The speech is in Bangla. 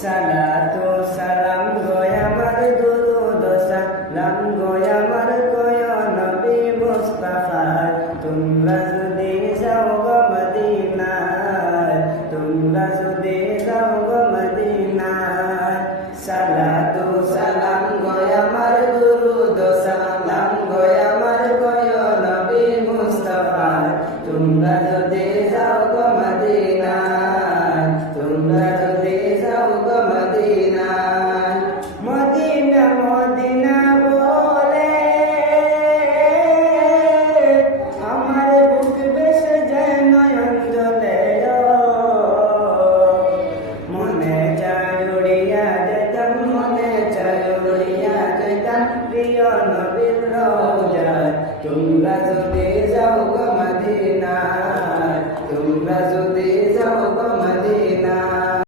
সালাতু সালাম গয় আমার দুরুদ সালাম গয় আমার কয় নবী মুস্তাফা তোমরা যদি যাও গো মদিনায় তোমরা যদি যাও গো মদিনায়